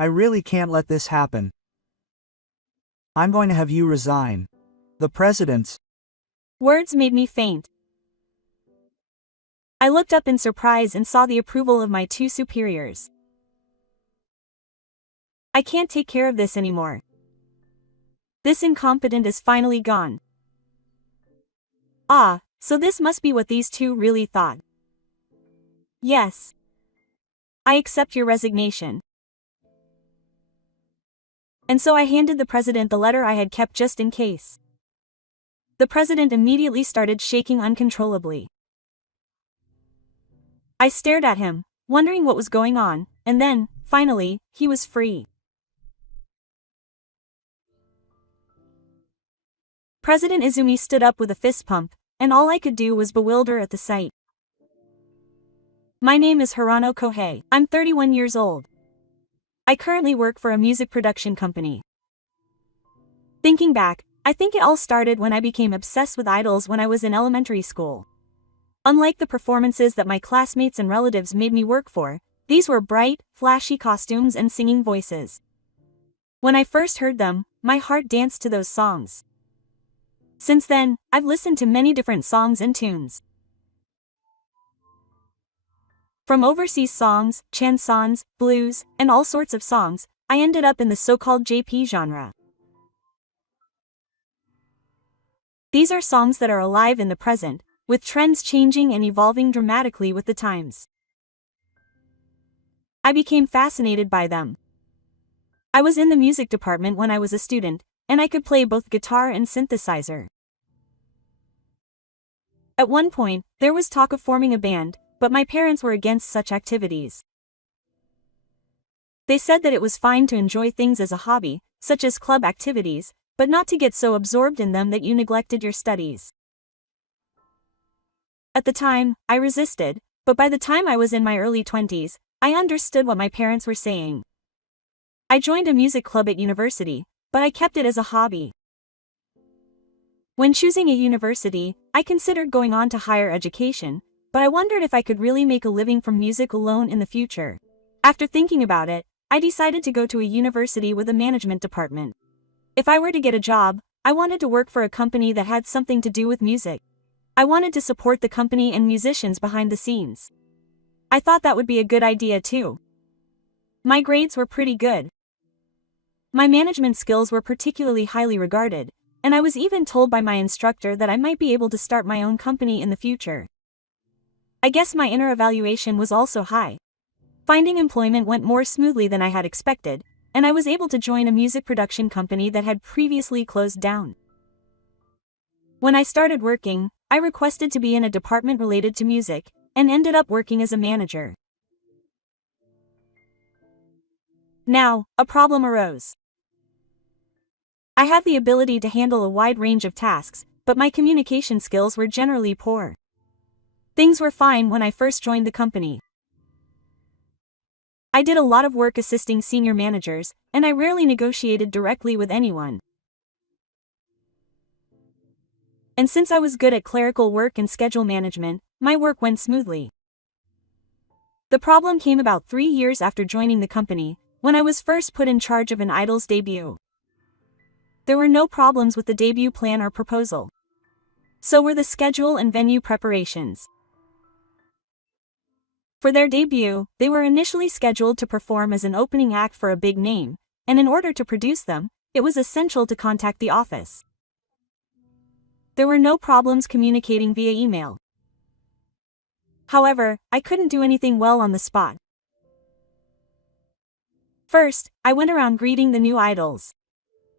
I really can't let this happen. I'm going to have you resign. The president's Words made me faint. I looked up in surprise and saw the approval of my two superiors. I can't take care of this anymore. This incompetent is finally gone. Ah, so this must be what these two really thought. Yes. I accept your resignation. And so I handed the president the letter I had kept just in case. The president immediately started shaking uncontrollably. I stared at him, wondering what was going on, and then, finally, he was free. President Izumi stood up with a fist pump, and all I could do was bewilder at the sight. My name is Hirano Kohei. I'm 31 years old. I currently work for a music production company. Thinking back, I think it all started when I became obsessed with idols when I was in elementary school. Unlike the performances that my classmates and relatives made me work for, these were bright, flashy costumes and singing voices. When I first heard them, my heart danced to those songs. Since then, I've listened to many different songs and tunes. From overseas songs, chansons, blues, and all sorts of songs, I ended up in the so-called JP genre. These are songs that are alive in the present, with trends changing and evolving dramatically with the times. I became fascinated by them. I was in the music department when I was a student, and I could play both guitar and synthesizer. At one point, there was talk of forming a band, but my parents were against such activities. They said that it was fine to enjoy things as a hobby, such as club activities, but not to get so absorbed in them that you neglected your studies. At the time, I resisted, but by the time I was in my early 20s, I understood what my parents were saying. I joined a music club at university, but I kept it as a hobby. When choosing a university, I considered going on to higher education, but I wondered if I could really make a living from music alone in the future. After thinking about it, I decided to go to a university with a management department. If I were to get a job, I wanted to work for a company that had something to do with music. I wanted to support the company and musicians behind the scenes. I thought that would be a good idea too. My grades were pretty good. My management skills were particularly highly regarded, and I was even told by my instructor that I might be able to start my own company in the future. I guess my inner evaluation was also high. Finding employment went more smoothly than I had expected, and I was able to join a music production company that had previously closed down. When I started working, I requested to be in a department related to music, and ended up working as a manager. Now, a problem arose. I had the ability to handle a wide range of tasks, but my communication skills were generally poor. Things were fine when I first joined the company. I did a lot of work assisting senior managers, and I rarely negotiated directly with anyone. And since I was good at clerical work and schedule management, my work went smoothly. The problem came about 3 years after joining the company, when I was first put in charge of an idol's debut. There were no problems with the debut plan or proposal. So were the schedule and venue preparations. For their debut, they were initially scheduled to perform as an opening act for a big name, and in order to produce them, it was essential to contact the office. There were no problems communicating via email. However, I couldn't do anything well on the spot. First, I went around greeting the new idols.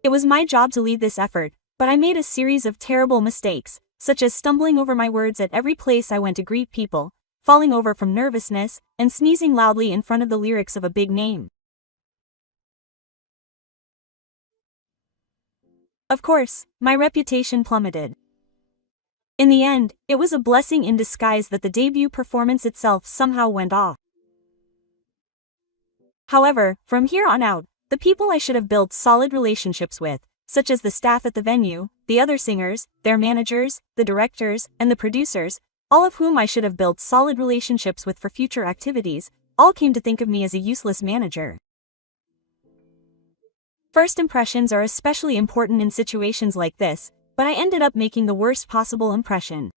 It was my job to lead this effort, but I made a series of terrible mistakes, such as stumbling over my words at every place I went to greet people, falling over from nervousness, and sneezing loudly in front of the lyrics of a big name. Of course, my reputation plummeted. In the end, it was a blessing in disguise that the debut performance itself somehow went off. However, from here on out, the people I should have built solid relationships with, such as the staff at the venue, the other singers, their managers, the directors, and the producers, all of whom I should have built solid relationships with for future activities, all came to think of me as a useless manager. First impressions are especially important in situations like this, but I ended up making the worst possible impression.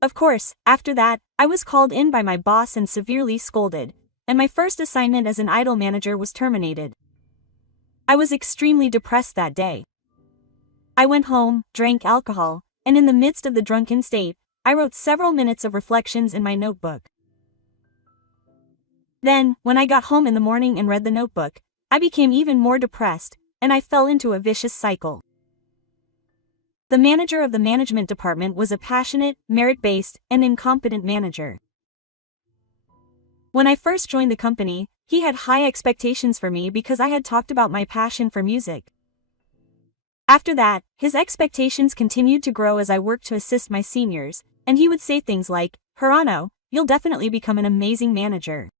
Of course, after that, I was called in by my boss and severely scolded, and my first assignment as an idol manager was terminated. I was extremely depressed that day. I went home, drank alcohol, and in the midst of the drunken state, I wrote several minutes of reflections in my notebook. Then, when I got home in the morning and read the notebook, I became even more depressed, and I fell into a vicious cycle. The manager of the management department was a passionate, merit-based, and incompetent manager. When I first joined the company, he had high expectations for me because I had talked about my passion for music. After that, his expectations continued to grow as I worked to assist my seniors, and he would say things like, "Hirano, you'll definitely become an amazing manager."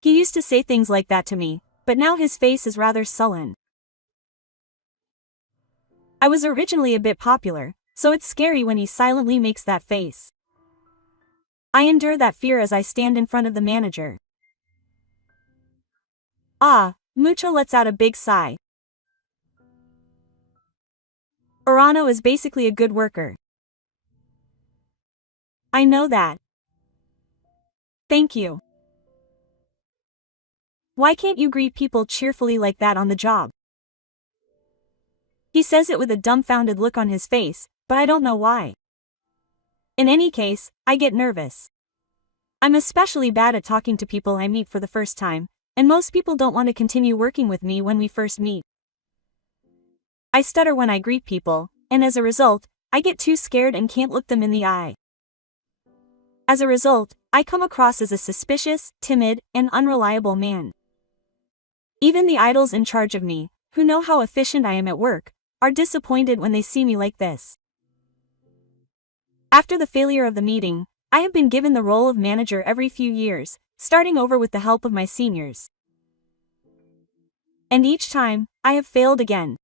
He used to say things like that to me, but now his face is rather sullen. I was originally a bit popular, so it's scary when he silently makes that face. I endure that fear as I stand in front of the manager. Mucho lets out a big sigh. Urano is basically a good worker. I know that. Thank you. Why can't you greet people cheerfully like that on the job? He says it with a dumbfounded look on his face, but I don't know why. In any case, I get nervous. I'm especially bad at talking to people I meet for the first time, and most people don't want to continue working with me when we first meet. I stutter when I greet people, and as a result, I get too scared and can't look them in the eye. As a result, I come across as a suspicious, timid, and unreliable man. Even the idols in charge of me, who know how efficient I am at work, are disappointed when they see me like this. After the failure of the meeting, I have been given the role of manager every few years, starting over with the help of my seniors. And each time, I have failed again.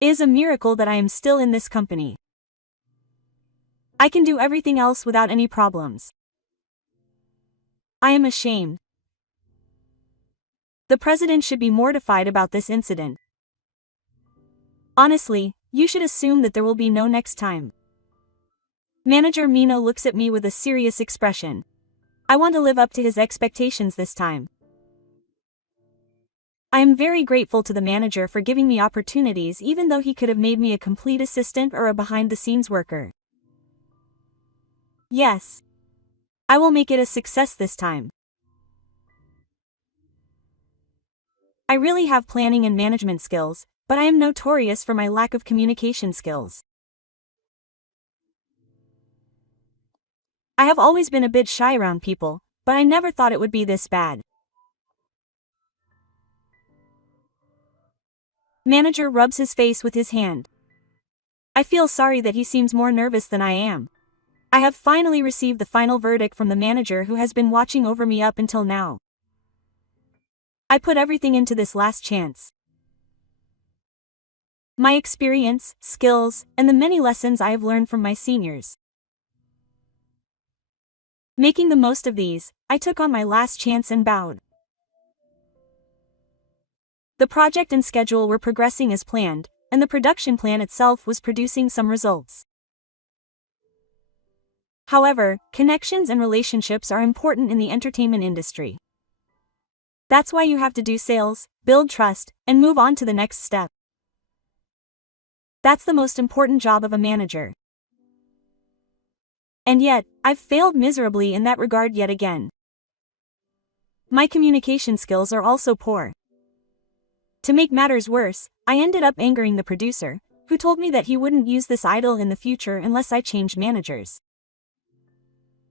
It is a miracle that I am still in this company. I can do everything else without any problems. I am ashamed. The president should be mortified about this incident. Honestly, you should assume that there will be no next time. Manager Mino looks at me with a serious expression. I want to live up to his expectations this time. I am very grateful to the manager for giving me opportunities even though he could have made me a complete assistant or a behind-the-scenes worker. Yes. I will make it a success this time. I really have planning and management skills, but I am notorious for my lack of communication skills. I have always been a bit shy around people, but I never thought it would be this bad. Manager rubs his face with his hand. I feel sorry that he seems more nervous than I am. I have finally received the final verdict from the manager who has been watching over me up until now. I put everything into this last chance. My experience, skills, and the many lessons I have learned from my seniors. Making the most of these, I took on my last chance and bowed. The project and schedule were progressing as planned, and the production plan itself was producing some results. However, connections and relationships are important in the entertainment industry. That's why you have to do sales, build trust, and move on to the next step. That's the most important job of a manager. And yet, I've failed miserably in that regard yet again. My communication skills are also poor. To make matters worse, I ended up angering the producer, who told me that he wouldn't use this idol in the future unless I changed managers.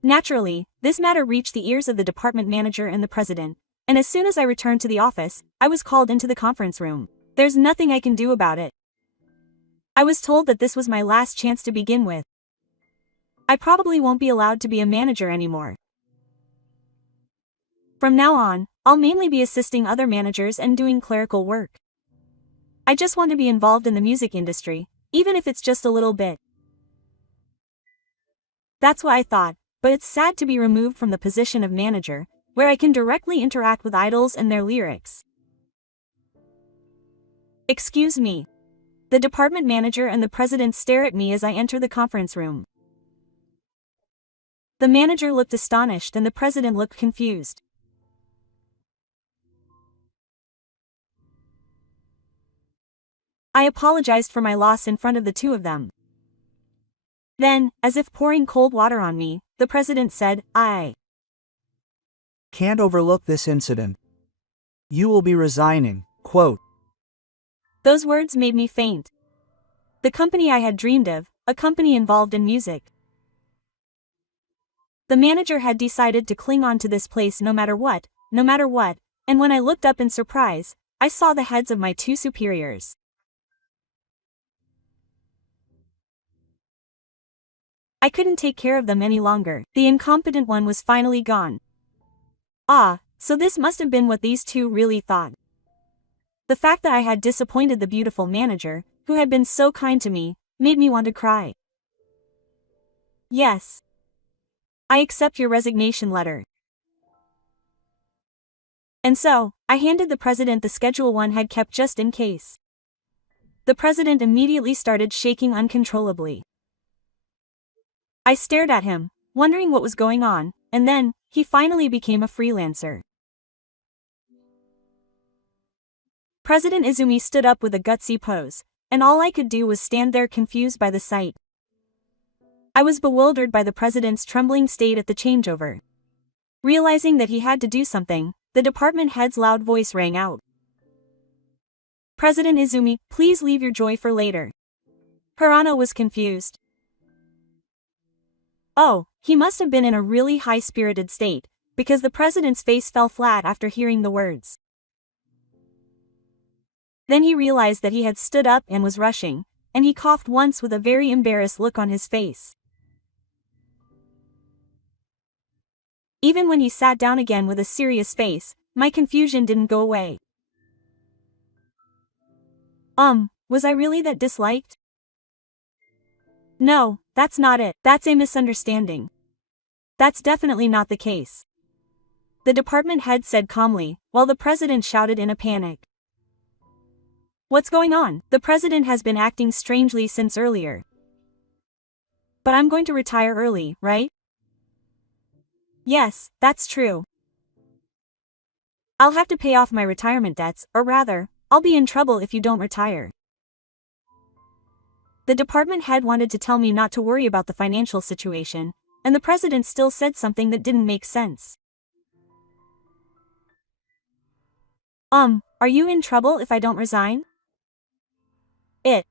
Naturally, this matter reached the ears of the department manager and the president, and as soon as I returned to the office, I was called into the conference room. There's nothing I can do about it. I was told that this was my last chance to begin with. I probably won't be allowed to be a manager anymore. From now on, I'll mainly be assisting other managers and doing clerical work. I just want to be involved in the music industry, even if it's just a little bit. That's what I thought, but it's sad to be removed from the position of manager, where I can directly interact with idols and their lyrics. Excuse me. The department manager and the president stare at me as I enter the conference room. The manager looked astonished and the president looked confused. I apologized for my loss in front of the two of them. Then, as if pouring cold water on me, the president said, "I can't overlook this incident. You will be resigning." Quote. Those words made me faint. The company I had dreamed of, a company involved in music. The manager had decided to cling on to this place no matter what, and when I looked up in surprise, I saw the heads of my two superiors. I couldn't take care of them any longer. The incompetent one was finally gone. Ah, so this must have been what these two really thought. The fact that I had disappointed the beautiful manager, who had been so kind to me, made me want to cry. Yes. I accept your resignation letter. And so, I handed the president the schedule one had kept just in case. The president immediately started shaking uncontrollably. I stared at him, wondering what was going on, and then, he finally became a freelancer. President Izumi stood up with a gutsy pose, and all I could do was stand there confused by the sight. I was bewildered by the president's trembling state at the changeover. Realizing that he had to do something, the department head's loud voice rang out. "President Izumi, please leave your joy for later." Hirano was confused. Oh, he must have been in a really high-spirited state, because the president's face fell flat after hearing the words. Then he realized that he had stood up and was rushing, and he coughed once with a very embarrassed look on his face. Even when he sat down again with a serious face, my confusion didn't go away. Was I really that disliked? No, that's not it. That's a misunderstanding. That's definitely not the case. The department head said calmly, while the president shouted in a panic. What's going on? The president has been acting strangely since earlier. But I'm going to retire early, right? Yes, that's true. I'll have to pay off my retirement debts, or rather, I'll be in trouble if you don't retire. The department head wanted to tell me not to worry about the financial situation, and the president still said something that didn't make sense. Are you in trouble if I don't resign? It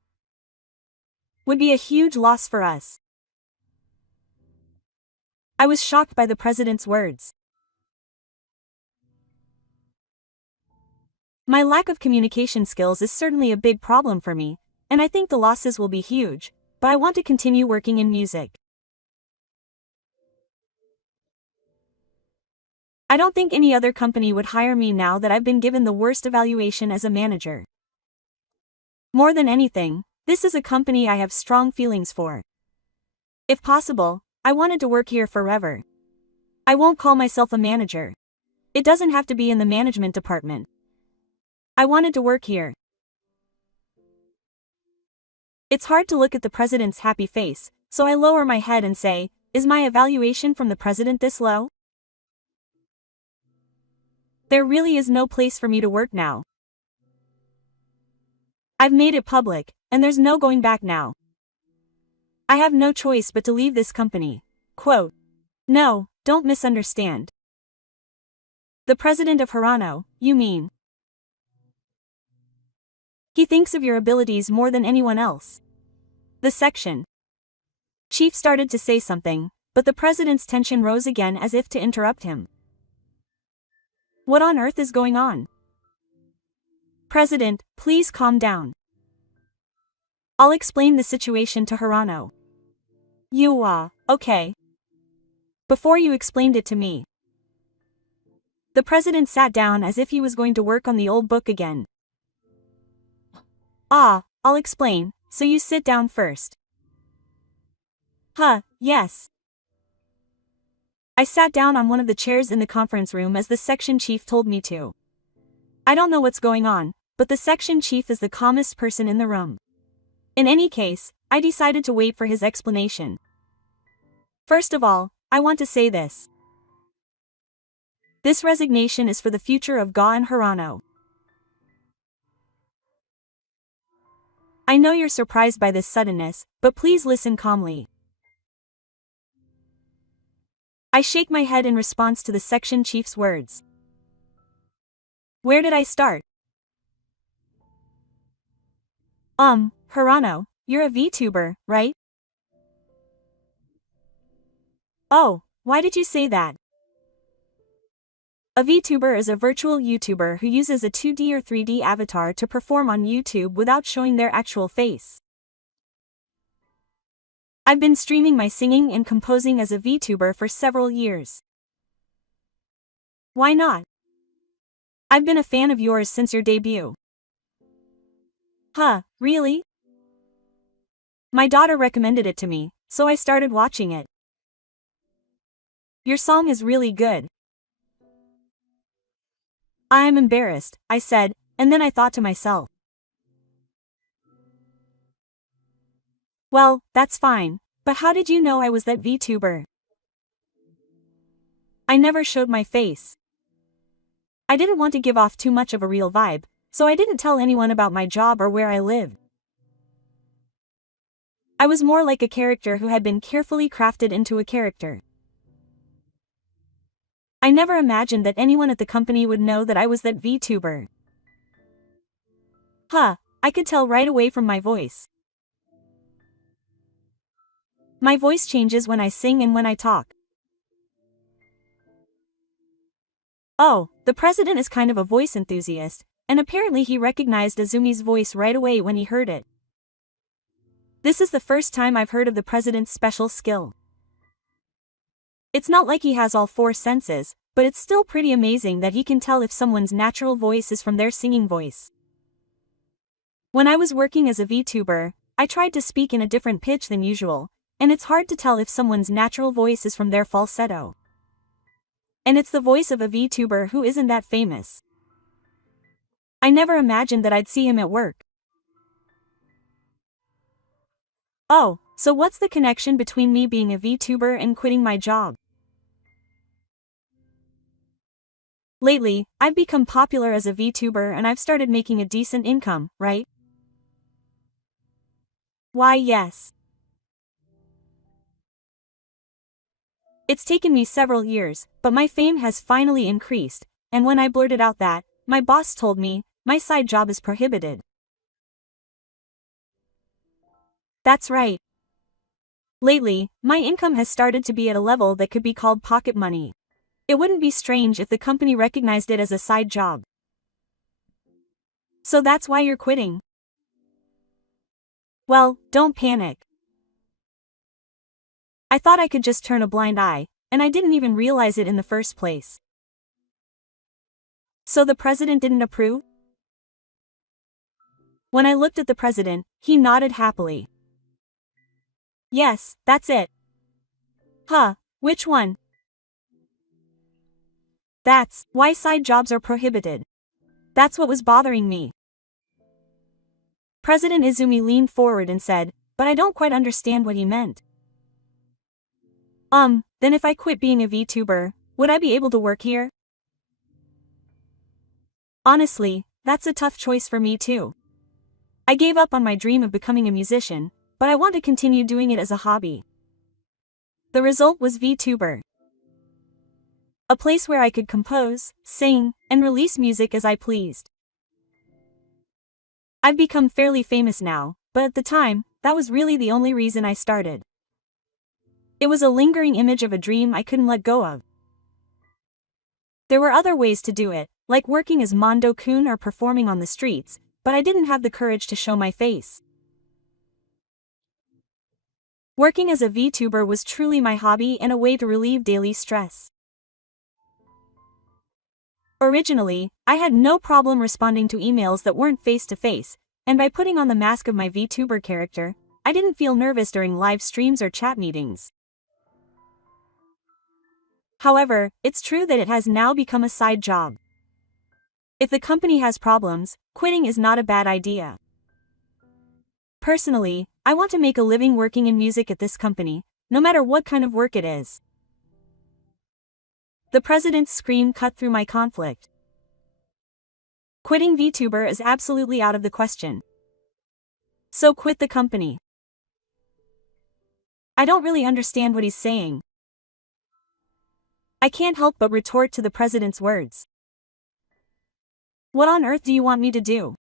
would be a huge loss for us. I was shocked by the president's words. My lack of communication skills is certainly a big problem for me, and I think the losses will be huge, but I want to continue working in music. I don't think any other company would hire me now that I've been given the worst evaluation as a manager. More than anything, this is a company I have strong feelings for. If possible, I wanted to work here forever. I won't call myself a manager. It doesn't have to be in the management department. I wanted to work here. It's hard to look at the president's happy face, so I lower my head and say, "Is my evaluation from the president this low?" There really is no place for me to work now. I've made it public, and there's no going back now. I have no choice but to leave this company. Quote. No, don't misunderstand. The president of Hirano, you mean? He thinks of your abilities more than anyone else. The section chief started to say something, but the president's tension rose again as if to interrupt him. What on earth is going on? President, please calm down. I'll explain the situation to Hirano. Okay. Before you explained it to me. The president sat down as if he was going to work on the old book again. I'll explain, so you sit down first. Yes. I sat down on one of the chairs in the conference room as the section chief told me to. I don't know what's going on, but the section chief is the calmest person in the room. In any case, I decided to wait for his explanation. First of all, I want to say this. This resignation is for the future of Ga and Hirano. I know you're surprised by this suddenness, but please listen calmly. I shake my head in response to the section chief's words. Where did I start? Hirano, you're a VTuber, right? Oh, why did you say that? A VTuber is a virtual YouTuber who uses a 2D or 3D avatar to perform on YouTube without showing their actual face. I've been streaming my singing and composing as a VTuber for several years. Why not? I've been a fan of yours since your debut. Huh, really? My daughter recommended it to me, so I started watching it. Your song is really good. I am embarrassed, I said, and then I thought to myself. Well, that's fine, but how did you know I was that VTuber? I never showed my face. I didn't want to give off too much of a real vibe, so I didn't tell anyone about my job or where I lived. I was more like a character who had been carefully crafted into a character. I never imagined that anyone at the company would know that I was that VTuber. Huh, I could tell right away from my voice. My voice changes when I sing and when I talk. Oh, the president is kind of a voice enthusiast, and apparently he recognized Azumi's voice right away when he heard it. This is the first time I've heard of the president's special skill. It's not like he has all four senses, but it's still pretty amazing that he can tell if someone's natural voice is from their singing voice. When I was working as a VTuber, I tried to speak in a different pitch than usual, and it's hard to tell if someone's natural voice is from their falsetto. And it's the voice of a VTuber who isn't that famous. I never imagined that I'd see him at work. Oh, so what's the connection between me being a VTuber and quitting my job? Lately, I've become popular as a VTuber and I've started making a decent income, right? Why, yes. It's taken me several years, but my fame has finally increased, and when I blurted out that, my boss told me, my side job is prohibited. That's right. Lately, my income has started to be at a level that could be called pocket money. It wouldn't be strange if the company recognized it as a side job. So that's why you're quitting? Well, don't panic. I thought I could just turn a blind eye, and I didn't even realize it in the first place. So the president didn't approve? When I looked at the president, he nodded happily. Yes, that's it. Huh, which one? That's why side jobs are prohibited. That's what was bothering me. President Izumi leaned forward and said, but I don't quite understand what he meant. Then if I quit being a VTuber, would I be able to work here? Honestly, that's a tough choice for me too. I gave up on my dream of becoming a musician, but I want to continue doing it as a hobby. The result was VTuber. A place where I could compose, sing, and release music as I pleased. I've become fairly famous now, but at the time, that was really the only reason I started. It was a lingering image of a dream I couldn't let go of. There were other ways to do it, like working as Mondo-kun or performing on the streets, but I didn't have the courage to show my face. Working as a VTuber was truly my hobby and a way to relieve daily stress. Originally, I had no problem responding to emails that weren't face-to-face, and by putting on the mask of my VTuber character, I didn't feel nervous during live streams or chat meetings. However, it's true that it has now become a side job. If the company has problems, quitting is not a bad idea. Personally, I want to make a living working in music at this company, no matter what kind of work it is. The president's scream cut through my conflict. Quitting VTuber is absolutely out of the question. So quit the company. I don't really understand what he's saying. I can't help but retort to the president's words. What on earth do you want me to do?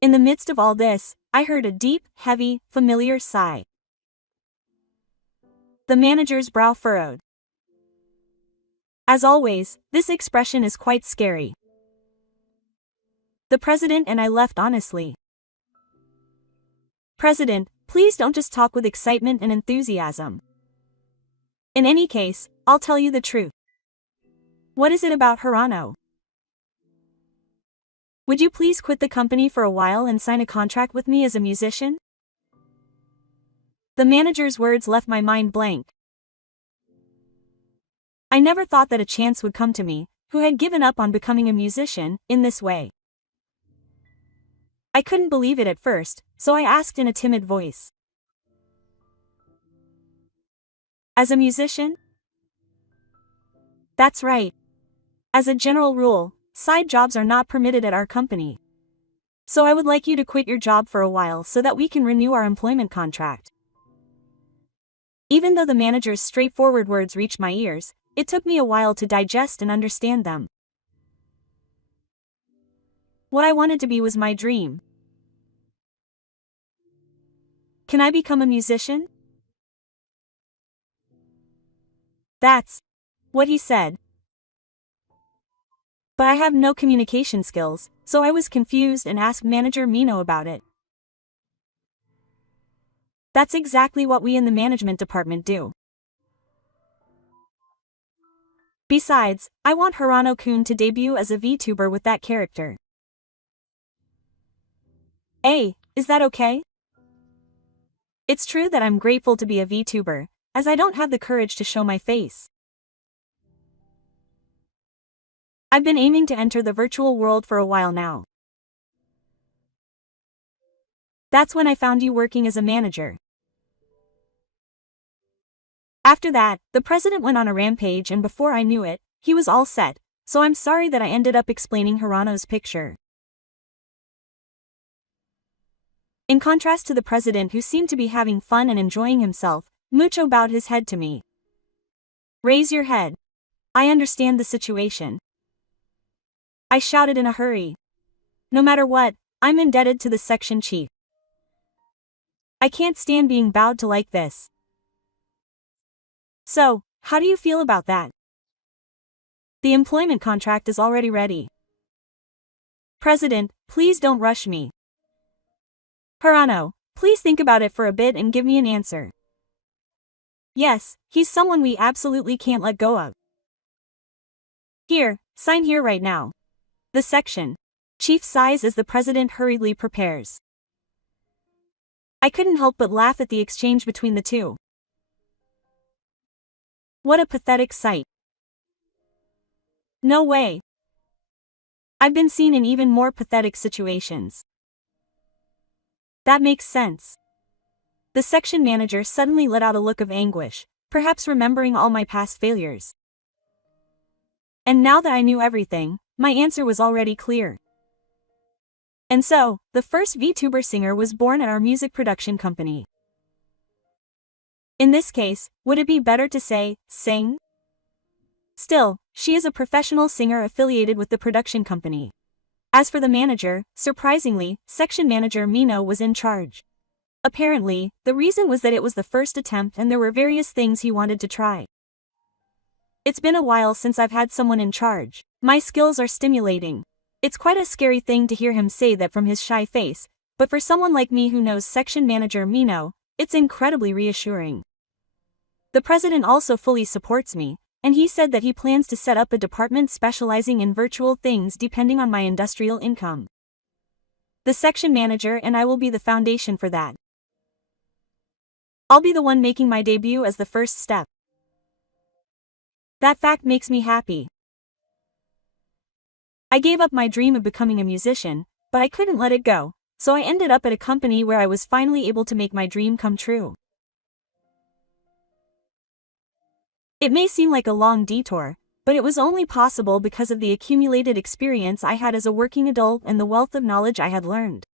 In the midst of all this, I heard a deep, heavy, familiar sigh. The manager's brow furrowed. As always, this expression is quite scary. The president and I left honestly. President, please don't just talk with excitement and enthusiasm. In any case, I'll tell you the truth. What is it about Hirano? Would you please quit the company for a while and sign a contract with me as a musician? The manager's words left my mind blank. I never thought that a chance would come to me, who had given up on becoming a musician, in this way. I couldn't believe it at first, so I asked in a timid voice. As a musician? That's right. As a general rule, side jobs are not permitted at our company. So I would like you to quit your job for a while so that we can renew our employment contract. Even though the manager's straightforward words reached my ears, it took me a while to digest and understand them. What I wanted to be was my dream. Can I become a musician? That's what he said. But I have no communication skills, so I was confused and asked Manager Mino about it. That's exactly what we in the management department do. Besides, I want Hirano-kun to debut as a VTuber with that character. Hey, is that okay? It's true that I'm grateful to be a VTuber, as I don't have the courage to show my face. I've been aiming to enter the virtual world for a while now. That's when I found you working as a manager. After that, the president went on a rampage and before I knew it, he was all set, so I'm sorry that I ended up explaining Hirano's picture. In contrast to the president who seemed to be having fun and enjoying himself, Mucho bowed his head to me. Raise your head. I understand the situation. I shouted in a hurry. No matter what, I'm indebted to the section chief. I can't stand being bowed to like this. So, how do you feel about that? The employment contract is already ready. President, please don't rush me. Hirano, please think about it for a bit and give me an answer. Yes, he's someone we absolutely can't let go of. Here, sign here right now. The section chief sighs as the president hurriedly prepares. I couldn't help but laugh at the exchange between the two. What a pathetic sight. No way. I've been seen in even more pathetic situations. That makes sense. The section manager suddenly let out a look of anguish, perhaps remembering all my past failures. And now that I knew everything, my answer was already clear. And so, the first VTuber singer was born at our music production company. In this case, would it be better to say, sing? Still, she is a professional singer affiliated with the production company. As for the manager, surprisingly, section manager Mino was in charge. Apparently, the reason was that it was the first attempt and there were various things he wanted to try. It's been a while since I've had someone in charge. My skills are stimulating. It's quite a scary thing to hear him say that from his shy face, but for someone like me who knows section manager Mino, it's incredibly reassuring. The president also fully supports me, and he said that he plans to set up a department specializing in virtual things depending on my industrial income. The section manager and I will be the foundation for that. I'll be the one making my debut as the first step. That fact makes me happy. I gave up my dream of becoming a musician, but I couldn't let it go, so I ended up at a company where I was finally able to make my dream come true. It may seem like a long detour, but it was only possible because of the accumulated experience I had as a working adult and the wealth of knowledge I had learned.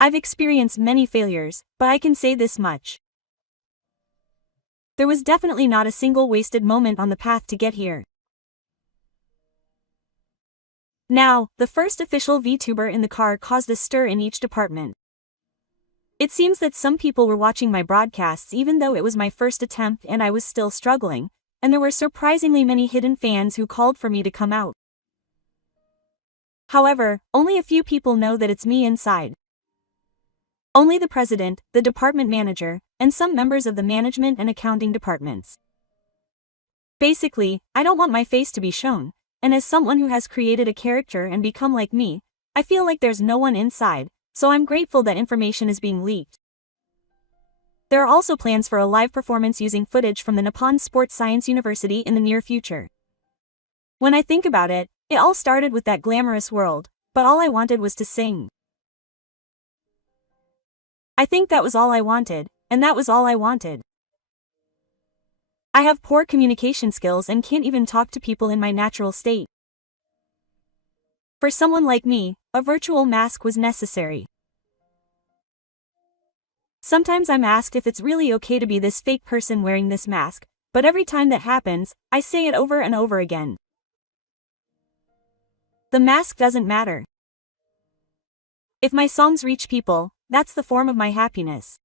I've experienced many failures, but I can say this much. There was definitely not a single wasted moment on the path to get here. Now, the first official VTuber in the car caused a stir in each department. It seems that some people were watching my broadcasts even though it was my first attempt and I was still struggling, and there were surprisingly many hidden fans who called for me to come out. However, only a few people know that it's me inside. Only the president, the department manager, and some members of the management and accounting departments. Basically, I don't want my face to be shown, and as someone who has created a character and become like me, I feel like there's no one inside, so I'm grateful that information is being leaked. There are also plans for a live performance using footage from the Nippon Sports Science University in the near future. When I think about it, it all started with that glamorous world, but all I wanted was to sing. I think that was all I wanted, and that was all I wanted. I have poor communication skills and can't even talk to people in my natural state. For someone like me, a virtual mask was necessary. Sometimes I'm asked if it's really okay to be this fake person wearing this mask, but every time that happens, I say it over and over again. The mask doesn't matter. If my songs reach people, that's the form of my happiness.